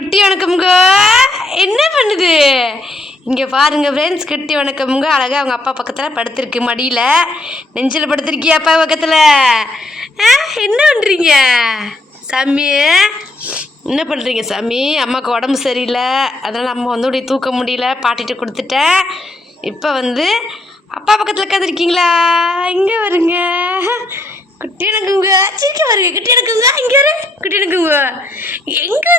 குட்டி வணக்கம்ங்க. என்ன பண்ணுது? இங்கே பாருங்க ஃப்ரெண்ட்ஸ் குட்டி வணக்கம்ங்க. அழகாக அவங்க அப்பா பக்கத்தில் படுத்திருக்கு மடியில். நெஞ்சில் படுத்திருக்கியா அப்பா பக்கத்தில்? ஆ என்ன பண்ணுறீங்க சாமி என்ன பண்ணுறீங்க சாமி? அம்மாவுக்கு உடம்பு சரியில்லை. அதனால் அம்மா வந்து அப்படியே தூக்க முடியல. பாட்டிட்டு கொடுத்துட்டேன். இப்போ வந்து அப்பா பக்கத்தில் உட்காந்துருக்கீங்களா இங்கே வருங்க. குட்டி எனக்குங்க சிரிக்க வருங்க. குட்டி எனக்குங்க இங்கே வரு. குட்டி எனக்குங்க எங்கே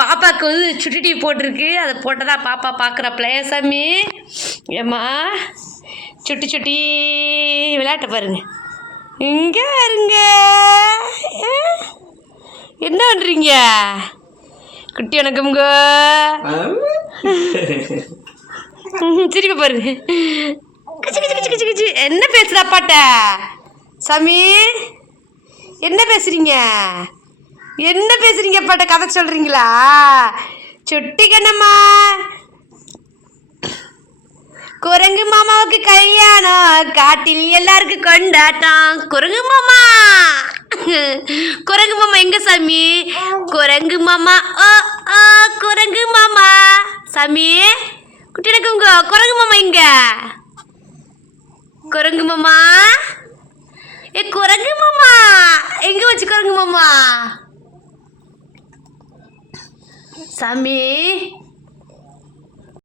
பாப்பாவுக்கு வந்து சுட்டி டிவி போட்டிருக்கு. அதை போட்டதா பாப்பா பார்க்குறாப்ல சாமி? ஏம்மா? சுட்டி சுட்டி விளையாட்ட பாருங்க. இங்கே வருங்க. என்ன பண்ணுறீங்க குட்டி வணக்கம்ங்க திருப்பி பாருங்க. கிச்சு கிச்சு கிச்சு கிச்சு கிச்சு. என்ன பேசுகிறா அப்பாட்ட? சாமி என்ன பேசுறீங்க? என்ன பேசுறீங்க? பாட்ட கதை சொல்றீங்களா? சுட்டி கண்ணம்மா குரங்கு மாமாவுக்கு கல்யாணம். காட்டில் எல்லாருக்கும் கொண்டாட்டம். குரங்கு மாமா. குரங்கு மாமா எங்க சாமி? குரங்கு மாமா. ஓ ஓ குரங்கு மாமா. சாமி குட்டி நடக்குங்க குரங்கு மாமா இங்க. குரங்கு மாமா. ஏ குரங்கு மாமா. எங்க வச்சு குரங்கு மாமா? சாமி